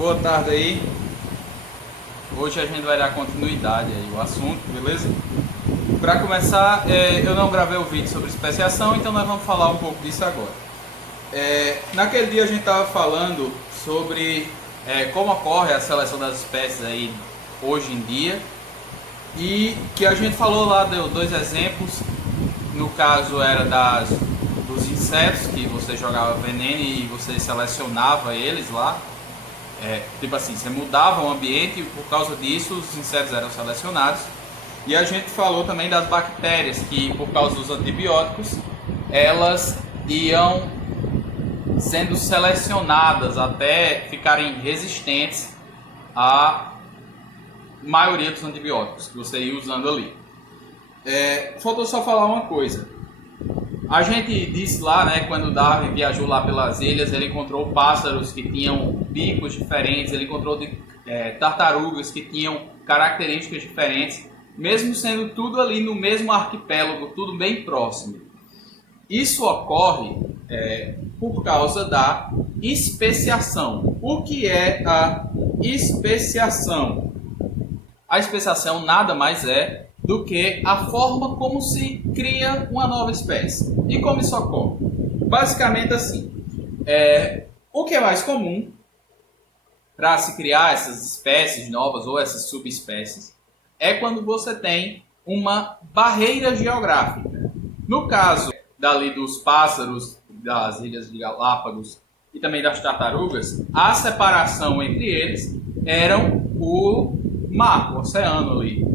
boa tarde aí. Hoje a gente vai dar continuidade aí ao assunto, beleza? Para começar, eu não gravei o vídeo sobre especiação, então nós vamos falar um pouco disso agora. Naquele dia a gente estava falando sobre como ocorre a seleção das espécies aí hoje em dia, e que a gente falou lá, deu dois exemplos. No caso era dos insetos, que você jogava veneno e você selecionava eles lá. Tipo assim, você mudava o ambiente e por causa disso os insetos eram selecionados. E a gente falou também das bactérias, que por causa dos antibióticos elas iam sendo selecionadas até ficarem resistentes à maioria dos antibióticos que você ia usando ali. Faltou só falar uma coisa. A gente disse lá, né, quando Darwin viajou lá pelas ilhas, ele encontrou pássaros que tinham bicos diferentes, ele encontrou tartarugas que tinham características diferentes, mesmo sendo tudo ali no mesmo arquipélago, tudo bem próximo. Isso ocorre por causa da especiação. O que é a especiação? A especiação nada mais é do que a forma como se cria uma nova espécie. E como isso ocorre? Basicamente assim, o que é mais comum para se criar essas espécies novas ou essas subespécies é quando você tem uma barreira geográfica. No caso dali dos pássaros, das ilhas de Galápagos e também das tartarugas, a separação entre eles eram o mar, o oceano ali.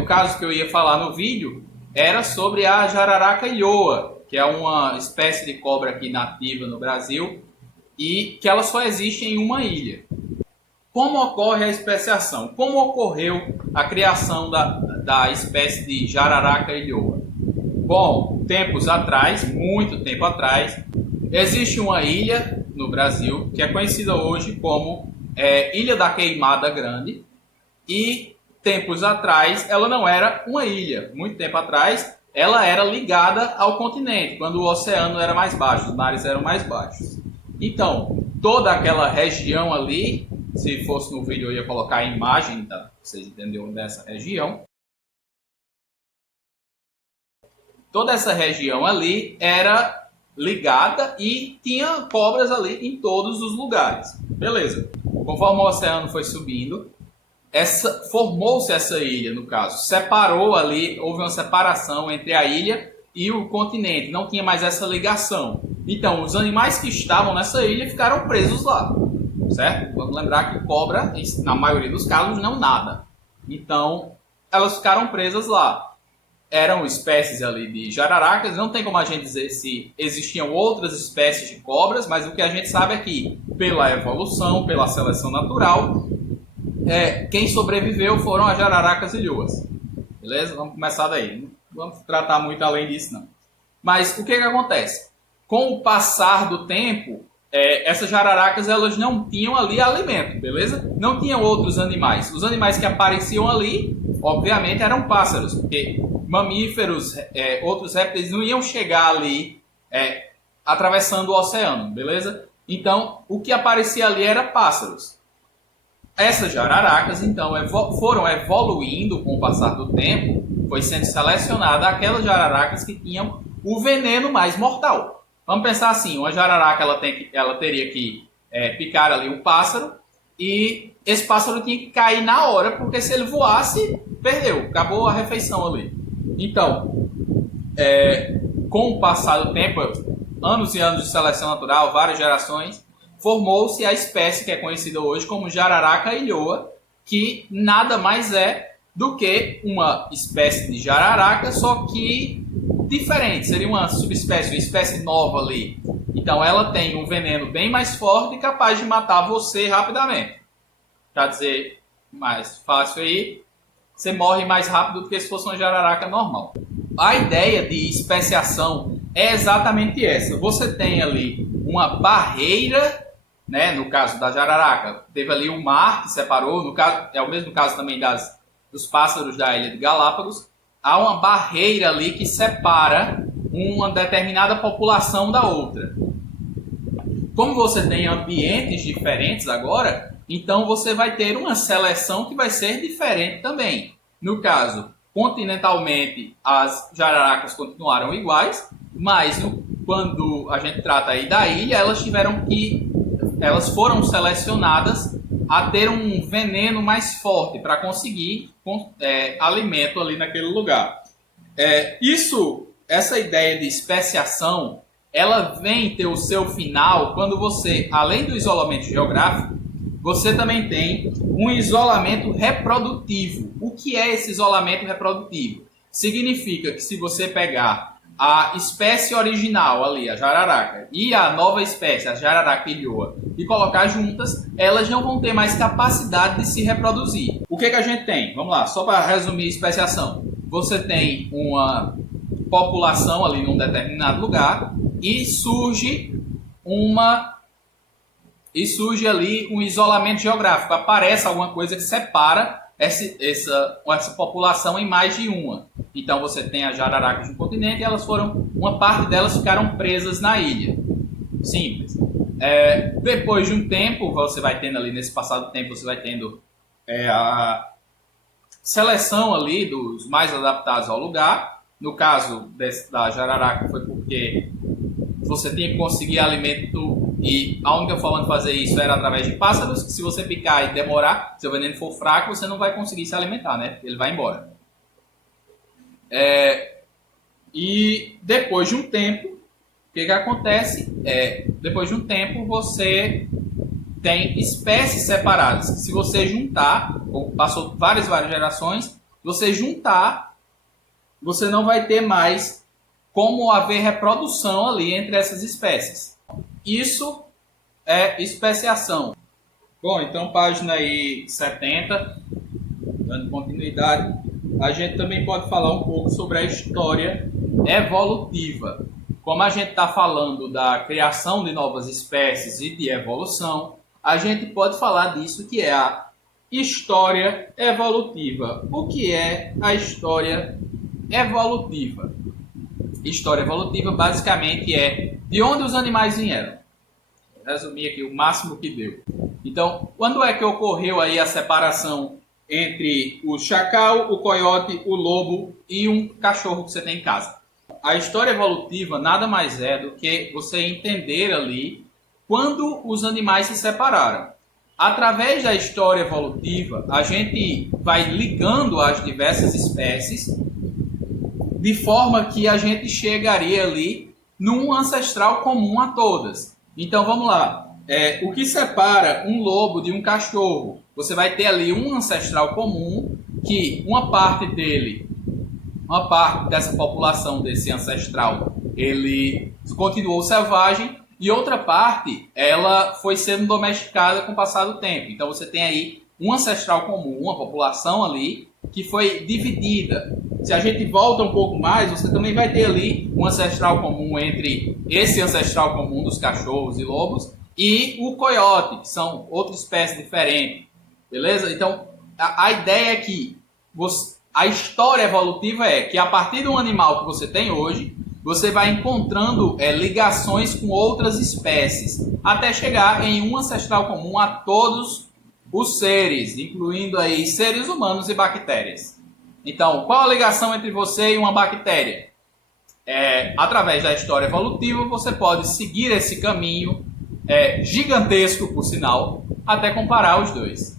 O caso que eu ia falar no vídeo era sobre a jararaca ilhoa, que é uma espécie de cobra aqui nativa no Brasil e que ela só existe em uma ilha. Como ocorre a especiação? Como ocorreu a criação da espécie de jararaca ilhoa? Bom, tempos atrás, muito tempo atrás, existe uma ilha no Brasil que é conhecida hoje como Ilha da Queimada Grande, e tempos atrás ela não era uma ilha. Muito tempo atrás ela era ligada ao continente, quando o oceano era mais baixo, os mares eram mais baixos. Então, toda aquela região ali, se fosse no vídeo eu ia colocar a imagem, tá? Vocês entenderam dessa região. Toda essa região ali era ligada e tinha cobras ali em todos os lugares. Beleza. Conforme o oceano foi subindo, formou-se essa ilha, no caso. Separou ali, houve uma separação entre a ilha e o continente. Não tinha mais essa ligação. Então, os animais que estavam nessa ilha ficaram presos lá. Certo? Vamos lembrar que cobra, na maioria dos casos, não nada. Então, elas ficaram presas lá. Eram espécies ali de jararacas. Não tem como a gente dizer se existiam outras espécies de cobras, mas o que a gente sabe é que, pela evolução, pela seleção natural, quem sobreviveu foram as jararacas ilhoas. Beleza? Vamos começar daí. Não vamos tratar muito além disso, não. Mas o que acontece? Com o passar do tempo, essas jararacas elas não tinham ali alimento, beleza? Não tinham outros animais. Os animais que apareciam ali, obviamente, eram pássaros, porque mamíferos, outros répteis não iam chegar ali atravessando o oceano, beleza? Então, o que aparecia ali era pássaros. Essas jararacas, então, foram evoluindo com o passar do tempo, foi sendo selecionada aquelas jararacas que tinham o veneno mais mortal. Vamos pensar assim, uma jararaca ela teria que picar ali um pássaro e esse pássaro tinha que cair na hora, porque se ele voasse, perdeu, acabou a refeição ali. Então, com o passar do tempo, anos e anos de seleção natural, várias gerações, formou-se a espécie que é conhecida hoje como jararaca ilhoa, que nada mais é do que uma espécie de jararaca, só que diferente, seria uma subespécie, uma espécie nova ali. Então ela tem um veneno bem mais forte e capaz de matar você rapidamente. Para dizer mais fácil aí, você morre mais rápido do que se fosse uma jararaca normal. A ideia de especiação é exatamente essa. Você tem ali uma barreira, né, no caso da jararaca, teve ali um mar que separou, no caso, é o mesmo caso também dos pássaros da ilha de Galápagos. Há uma barreira ali que separa uma determinada população da outra. como você tem ambientes diferentes agora, então você vai ter uma seleção que vai ser diferente também. No caso, continentalmente, as jararacas continuaram iguais, mas quando a gente trata aí da ilha, elas foram selecionadas a ter um veneno mais forte para conseguir alimento ali naquele lugar. Essa ideia de especiação, ela vem ter o seu final quando você, além do isolamento geográfico, você também tem um isolamento reprodutivo. O que é esse isolamento reprodutivo? Significa que se você pegar a espécie original ali, a jararaca, e a nova espécie, a jararaca ilhoa, e colocar juntas, elas não vão ter mais capacidade de se reproduzir. O que a gente tem? Vamos lá, só para resumir a especiação. Você tem uma população ali num determinado lugar e surge ali um isolamento geográfico. Aparece alguma coisa que separa essa população em mais de uma. Então você tem as jararacas no continente e uma parte delas ficaram presas na ilha. Simples. Depois de um tempo, você vai tendo ali, nesse passado tempo, você vai tendo a seleção ali dos mais adaptados ao lugar. No caso da jararaca foi porque você tinha que conseguir alimento e a única forma de fazer isso era através de pássaros, que se você picar e demorar, se o veneno for fraco, você não vai conseguir se alimentar, né? Ele vai embora. E depois de um tempo, o que acontece? Depois de um tempo, você tem espécies separadas, que se você juntar, ou passou várias gerações, você juntar, você não vai ter mais como haver reprodução ali entre essas espécies. Isso é especiação. Bom, então página aí 70, dando continuidade, a gente também pode falar um pouco sobre a história evolutiva. Como a gente está falando da criação de novas espécies e de evolução, a gente pode falar disso que é a história evolutiva. O que é a história evolutiva? História evolutiva basicamente é de onde os animais vieram. Vou resumir aqui o máximo que deu. Então, quando é que ocorreu aí a separação entre o chacal, o coiote, o lobo e um cachorro que você tem em casa? A história evolutiva nada mais é do que você entender ali quando os animais se separaram. Através da história evolutiva, a gente vai ligando as diversas espécies de forma que a gente chegaria ali num ancestral comum a todas. Então vamos lá. O que separa um lobo de um cachorro? Você vai ter ali um ancestral comum que uma parte dessa população desse ancestral, ele continuou selvagem e outra parte, ela foi sendo domesticada com o passar do tempo. Então você tem aí um ancestral comum, uma população ali que foi dividida. Se a gente volta um pouco mais, você também vai ter ali um ancestral comum entre esse ancestral comum dos cachorros e lobos e o coiote, que são outra espécie diferente. Beleza? Então, a ideia é que a história evolutiva é que a partir de um animal que você tem hoje, você vai encontrando ligações com outras espécies, até chegar em um ancestral comum a todos os seres, incluindo aí seres humanos e bactérias. Então, qual a ligação entre você e uma bactéria? Através da história evolutiva, você pode seguir esse caminho gigantesco, por sinal, até comparar os dois.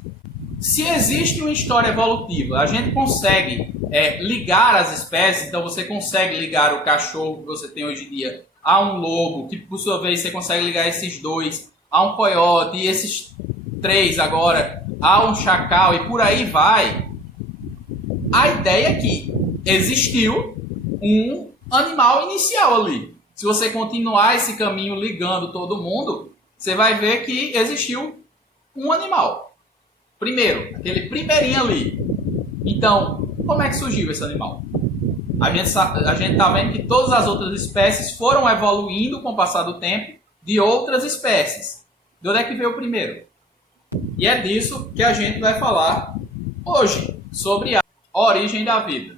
Se existe uma história evolutiva, a gente consegue ligar as espécies, então você consegue ligar o cachorro que você tem hoje em dia a um lobo, que por sua vez você consegue ligar esses dois a um coiote, e esses três agora a um chacal, e por aí vai. A ideia é que existiu um animal inicial ali. Se você continuar esse caminho ligando todo mundo, você vai ver que existiu um animal. Primeiro, aquele primeirinho ali. Então, como é que surgiu esse animal? A gente está vendo que todas as outras espécies foram evoluindo com o passar do tempo de outras espécies. De onde é que veio o primeiro? E é disso que a gente vai falar hoje, sobre a origem da vida.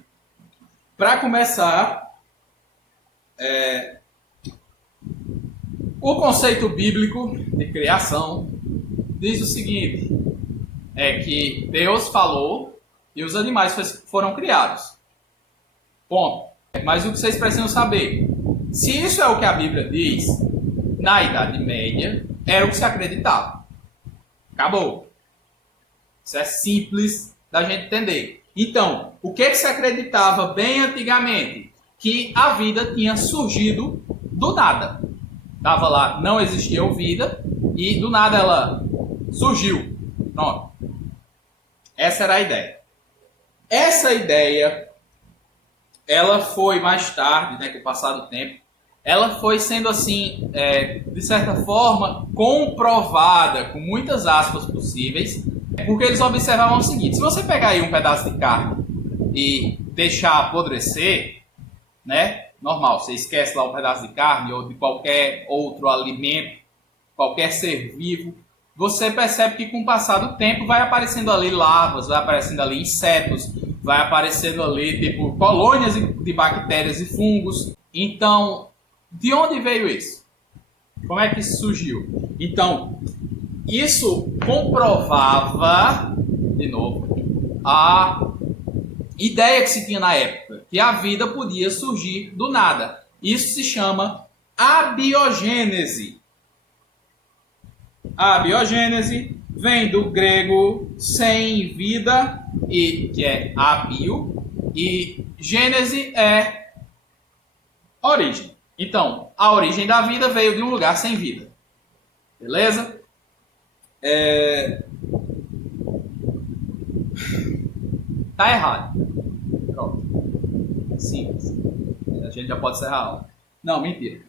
Para começar, O conceito bíblico de criação diz o seguinte, é que Deus falou e os animais foram criados. Ponto. Mas o que vocês precisam saber, se isso é o que a Bíblia diz, na Idade Média, era o que se acreditava. Acabou. Isso é simples da gente entender. Então, o que se acreditava bem antigamente? Que a vida tinha surgido do nada. Estava lá, não existia vida, e do nada ela surgiu. Pronto. Essa era a ideia. Essa ideia, ela foi mais tarde, né, com o passar do tempo, ela foi sendo assim, de certa forma, comprovada, com muitas aspas possíveis, porque eles observavam o seguinte: se você pegar aí um pedaço de carne e deixar apodrecer, né, normal, você esquece lá um pedaço de carne ou de qualquer outro alimento, qualquer ser vivo, você percebe que com o passar do tempo vai aparecendo ali larvas, vai aparecendo ali insetos, vai aparecendo ali tipo colônias de bactérias e fungos. Então, de onde veio isso? Como é que isso surgiu? Então, isso comprovava, de novo, a ideia que se tinha na época, que a vida podia surgir do nada. Isso se chama abiogênese. A abiogênese vem do grego sem vida, que é abio, e gênese é origem. Então, a origem da vida veio de um lugar sem vida. Beleza? Tá errado. Pronto. Simples. A gente já pode encerrar a aula. Não, mentira.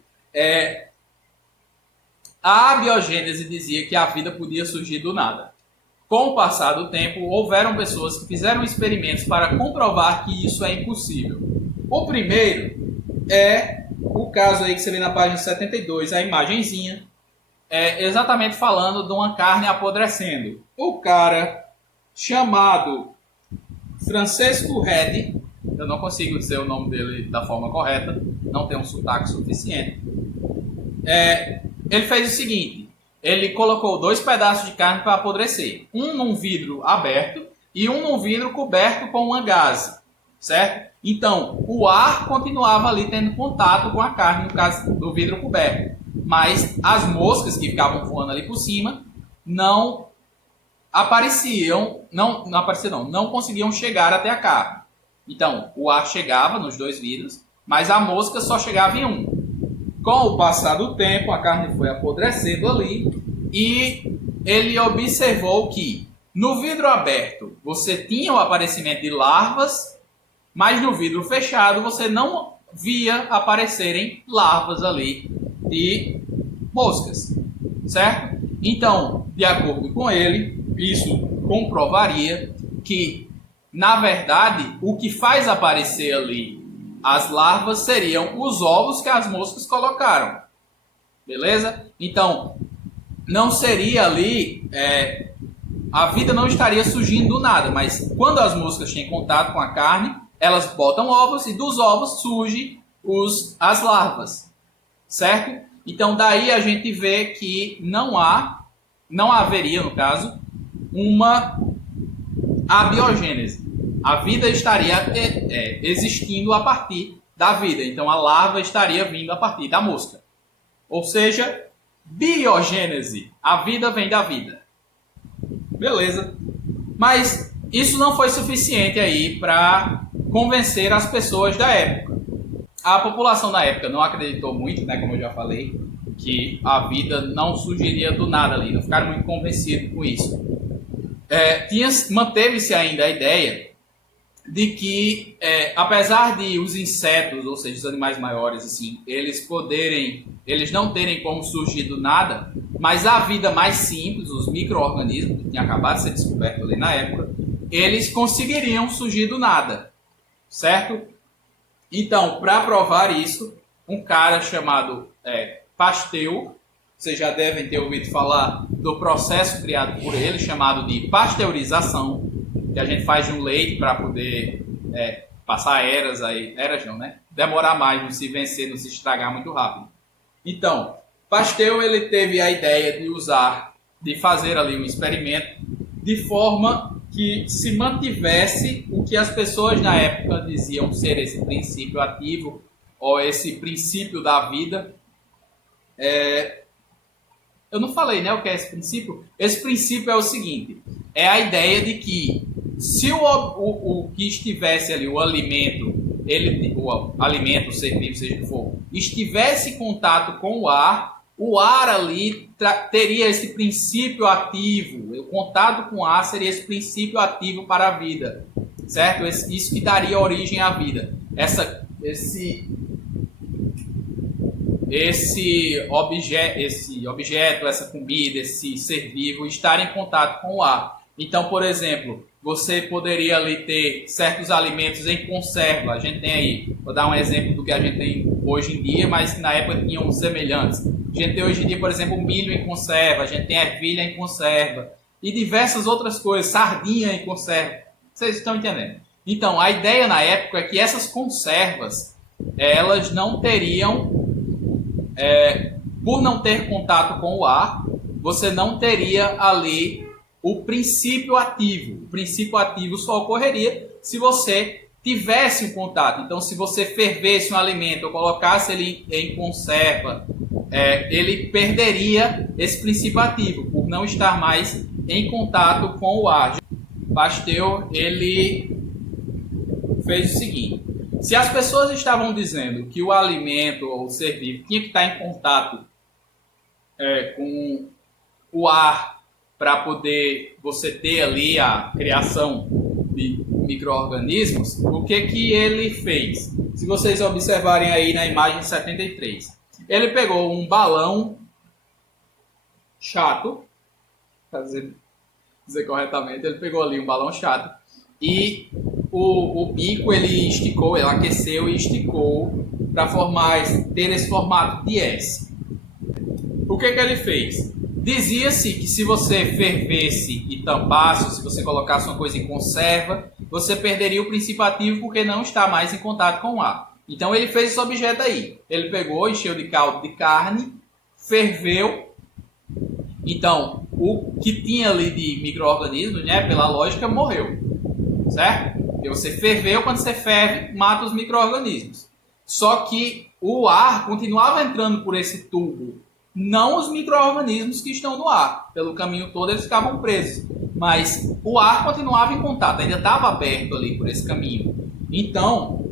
A abiogênese dizia que a vida podia surgir do nada. Com o passar do tempo, houveram pessoas que fizeram experimentos para comprovar que isso é impossível. O primeiro é o caso aí que você vê na página 72, a imagenzinha, exatamente falando de uma carne apodrecendo. O cara chamado Francisco Redi, eu não consigo dizer o nome dele da forma correta, não tem um sotaque suficiente, ele fez o seguinte: ele colocou 2 pedaços de carne para apodrecer, um num vidro aberto e um num vidro coberto com uma gaze, certo? Então, o ar continuava ali tendo contato com a carne, no caso do vidro coberto, mas as moscas que ficavam voando ali por cima não não conseguiam chegar até a carne. Então, o ar chegava nos 2 vidros, mas a mosca só chegava em um. Com o passar do tempo, a carne foi apodrecendo ali e ele observou que no vidro aberto você tinha o aparecimento de larvas, mas no vidro fechado você não via aparecerem larvas ali de moscas, certo? Então, de acordo com ele, isso comprovaria que, na verdade, o que faz aparecer ali as larvas seriam os ovos que as moscas colocaram. Beleza? Então, não seria ali... a vida não estaria surgindo do nada, mas quando as moscas têm contato com a carne, elas botam ovos e dos ovos surgem as larvas. Certo? Então, daí a gente vê que não haveria, no caso, uma abiogênese. A vida estaria existindo a partir da vida. Então, a larva estaria vindo a partir da mosca. Ou seja, biogênese. A vida vem da vida. Beleza. Mas isso não foi suficiente aí para convencer as pessoas da época. A população da época não acreditou muito, né, como eu já falei, que a vida não surgiria do nada ali. Não ficaram muito convencidos com isso. Manteve-se ainda a ideia de que, apesar de os insetos, ou seja, os animais maiores, assim, eles não terem como surgir do nada, mas a vida mais simples, os micro-organismos, que tinham acabado de ser descobertos ali na época, eles conseguiriam surgir do nada, certo? Então, para provar isso, um cara chamado Pasteur, vocês já devem ter ouvido falar do processo criado por ele, chamado de pasteurização, que a gente faz de um leite para poder passar eras não, né? Demorar mais, não se vencer, não se estragar muito rápido. Então, Pasteur ele teve a ideia de fazer ali um experimento de forma que se mantivesse o que as pessoas na época diziam ser esse princípio ativo ou esse princípio da vida. Eu não falei, né, o que é esse princípio? Esse princípio é o seguinte, é a ideia de que se o que estivesse ali, o alimento, o ser vivo, seja o que for, estivesse em contato com o ar ali teria esse princípio ativo, o contato com o ar seria esse princípio ativo para a vida, certo? Isso que daria origem à vida. Esse objeto, essa comida, esse ser vivo estar em contato com o ar. Então, por exemplo, você poderia ali ter certos alimentos em conserva. A gente tem aí, vou dar um exemplo do que a gente tem hoje em dia, mas que na época tinham semelhantes. A gente tem hoje em dia, por exemplo, milho em conserva, a gente tem ervilha em conserva e diversas outras coisas, sardinha em conserva. Vocês estão entendendo? Então, a ideia na época é que essas conservas, elas não teriam, por não ter contato com o ar, você não teria ali o princípio ativo. O princípio ativo só ocorreria se você tivesse um contato. Então, se você fervesse um alimento ou colocasse ele em conserva, ele perderia esse princípio ativo, por não estar mais em contato com o ar. Pasteur, ele fez o seguinte: se as pessoas estavam dizendo que o alimento ou o ser vivo tinha que estar em contato com o ar para poder você ter ali a criação de micro-organismos, o que ele fez? Se vocês observarem aí na imagem 73, ele pegou um balão chato, para dizer corretamente, ele pegou ali um balão chato e o bico ele esticou, ele aqueceu e esticou para ter esse formato de S. O que ele fez? Dizia-se que se você fervesse e tampasse, se você colocasse uma coisa em conserva, você perderia o princípio ativo porque não está mais em contato com o ar. Então ele fez esse objeto aí. Ele pegou, encheu de caldo de carne, ferveu. Então, o que tinha ali de micro-organismos, né, pela lógica, morreu. Certo? Porque você ferveu, quando você ferve, mata os micro-organismos. Só que o ar continuava entrando por esse tubo. Não os micro-organismos que estão no ar. Pelo caminho todo eles ficavam presos. Mas o ar continuava em contato, ainda estava aberto ali por esse caminho. Então,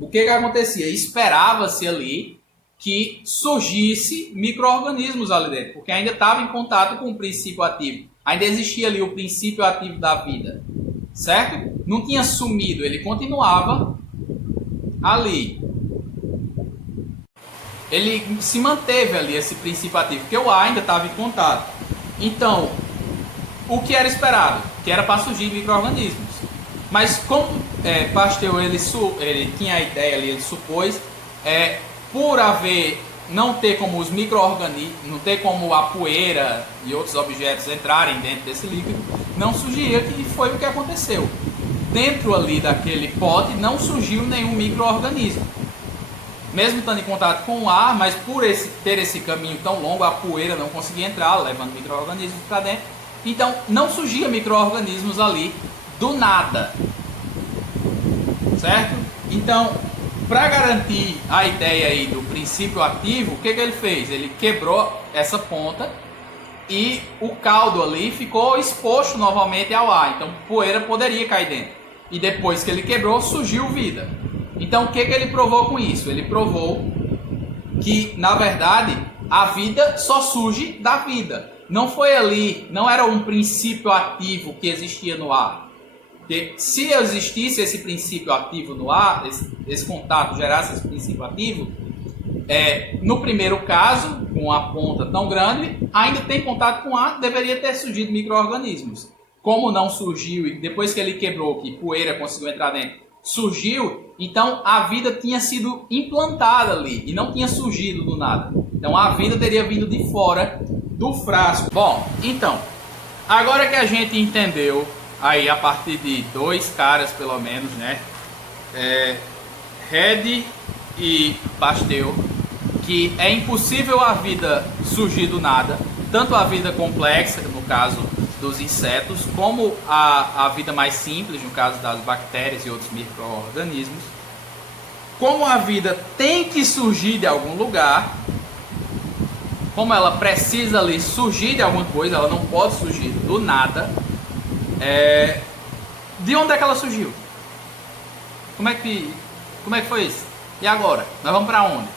o que acontecia? Esperava-se ali que surgisse micro-organismos ali dentro, porque ainda estava em contato com o princípio ativo. Ainda existia ali o princípio ativo da vida. Certo? Não tinha sumido, ele continuava ali. Ele se manteve ali, esse princípio ativo, porque o ar ainda estava em contato. Então, o que era esperado? Que era para surgir micro-organismos. Mas como Pasteur ele tinha a ideia ali, ele supôs, por não ter como os micro-organismos, não ter como a poeira e outros objetos entrarem dentro desse líquido, não surgiria, que foi o que aconteceu. Dentro ali daquele pote não surgiu nenhum micro-organismo. Mesmo estando em contato com o ar, mas por ter esse caminho tão longo, a poeira não conseguia entrar, levando micro-organismos para dentro. Então, não surgia micro-organismos ali do nada. Certo? Então, para garantir a ideia aí do princípio ativo, o que ele fez? Ele quebrou essa ponta e o caldo ali ficou exposto novamente ao ar. Então, poeira poderia cair dentro. E depois que ele quebrou, surgiu vida. Então, o que ele provou com isso? Ele provou que, na verdade, a vida só surge da vida. Não foi ali, não era um princípio ativo que existia no ar. Porque se existisse esse princípio ativo no ar, esse contato gerasse esse princípio ativo, no primeiro caso, com a ponta tão grande, ainda tem contato com o ar, deveria ter surgido micro-organismos. Como não surgiu, e depois que ele quebrou, que poeira conseguiu entrar dentro, surgiu, então a vida tinha sido implantada ali e não tinha surgido do nada. Então a vida teria vindo de fora do frasco. Bom, então, agora que a gente entendeu aí a partir de dois caras pelo menos, né, Red e Pasteur, que é impossível a vida surgir do nada, tanto a vida complexa, no caso dos insetos, como a vida mais simples, no caso das bactérias e outros micro-organismos. Como a vida tem que surgir de algum lugar, como ela precisa ali surgir de alguma coisa, ela não pode surgir do nada. De onde é que ela surgiu? Como é que foi isso? E agora? Nós vamos para onde?